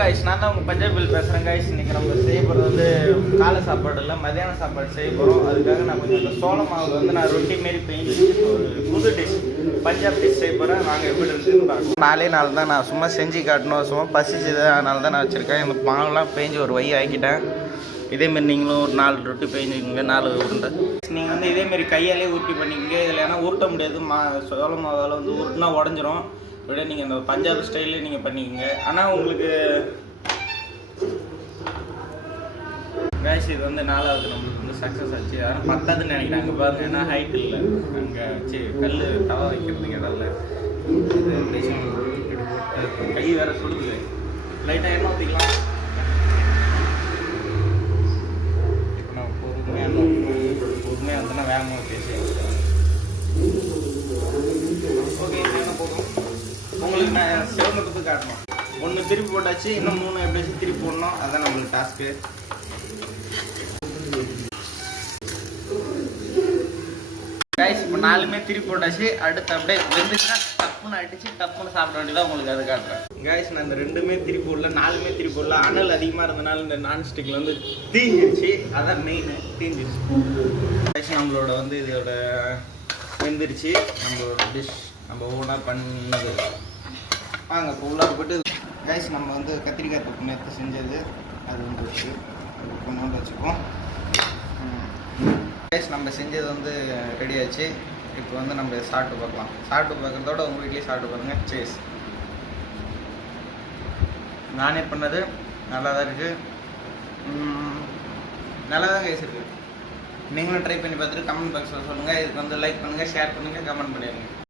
guys, நான் தான் உங்க பஞ்சாபில் பேசுறேன் guys. இன்னைக்கு நம்ம செய்ய போறது வந்து காலை சாப்பாடு இல்ல மதியான சாப்பாடு செய்ய போறோம். அதுக்காக நான் கொஞ்சம் இந்த சோள மாவுல வந்து நான் ரொட்டி மாதிரி பெயிண்ட் ஒரு புது டிஷ் பஞ்சாப் டிஷ் செய்ய போறேன். வாங்க எப்படி இருக்குன்னு பார்க்கலாம். நாளே நாள் தான் நான் சும்மா செஞ்சு காட்டணும். சும்மா பசிச்சது அதனால தான் நான் வச்சிருக்கேன். இந்த மாவுலாம் பெயிஞ்சு ஒரு வழி ஆக்கிட்டேன். இதேமாரி நீங்களும் ஒரு 4 ரொட்டி பெயிஞ்சுக்கோங்க, 4 உருண்டை. நீங்கள் வந்து இதேமாரி கையாலே உருட்டி பண்ணிக்கங்க. இதில் ஏன்னா உருட்ட முடியாது, சோள மாவால் வந்து உருட்டினா உடஞ்சிரும். விட நீங்கள் இந்த பஞ்சாப் ஸ்டைல்லே நீங்கள் பண்ணிக்கோங்க. ஆனால் உங்களுக்கு கேஷ் இது வந்து 4வது நம்மளுக்கு வந்து சக்ஸஸ் ஆச்சு. ஆனால் 10ன்னு நினைக்கிறேன். அங்கே பாருங்க, ஏன்னா ஹைட் இல்லை, அங்கே வச்சு கல் தவா வைக்கிறதுக்கு இடம் கை வேறு சுடுது. லைட்டாக எண்ணெய் ஊற்றிக்கலாம். இப்போ நான் பொறுமையாக வந்து நான் வேகமாக பேசி ஓகே என்ன போதும். உங்களுக்கு நான் சிவமத்துக்கு காட்டணும். 1 திருப்பி போட்டாச்சு, இன்னும் 3 எப்படியாச்சும் திருப்பி போடணும். அதுதான் நம்மளுக்கு டாஸ்க்கு. கைஸ் இப்போ 4மே திருப்பி போட்டாச்சு. அடுத்து அப்படியே வெந்துச்சுன்னா டப்புன்னு அடிச்சு டப்புன்னு சாப்பிட வேண்டியதான். உங்களுக்கு அது காட்டுறேன். கைஸ் நான் இந்த 2மே திருப்பி போடல, 4மே திருப்பி போடல. அனல் அதிகமாக இருந்தனால இந்த நான்ஸ்டிக்கில் வந்து தீஞ்சிருச்சு. அதான் மெயின், தீஞ்சிருச்சு. கைஸ் நம்மளோட வந்து இதோட வெந்துருச்சு. நம்மளோட டிஷ் நம்ம ஓனாக பண்ணது. வாங்க இப்போ உள்ளார போய்ட்டு கைஸ் நம்ம வந்து கத்திரிக்காய் தொக்கு நேற்று செஞ்சது அது வந்து வச்சு கொண்டு வச்சுப்போம். கைஸ் நம்ம செஞ்சது வந்து ரெடி ஆச்சு. இப்போ வந்து நம்ம சாப்பிட்டு பார்க்கலாம். சாப்பிட்டு பார்க்குறதோட உங்கள் வீட்லேயே சாப்பிட்டு பாருங்கள். சேஸ் நானே பண்ணது நல்லா தான் இருக்குது. நல்லா தான் கைஸ் இருக்குது. நீங்களும் ட்ரை பண்ணி பார்த்துட்டு கமெண்ட் பாக்ஸில் சொல்லுங்கள். இதுக்கு வந்து லைக் பண்ணுங்கள், ஷேர் பண்ணுங்கள், கமெண்ட் பண்ணிடுங்க.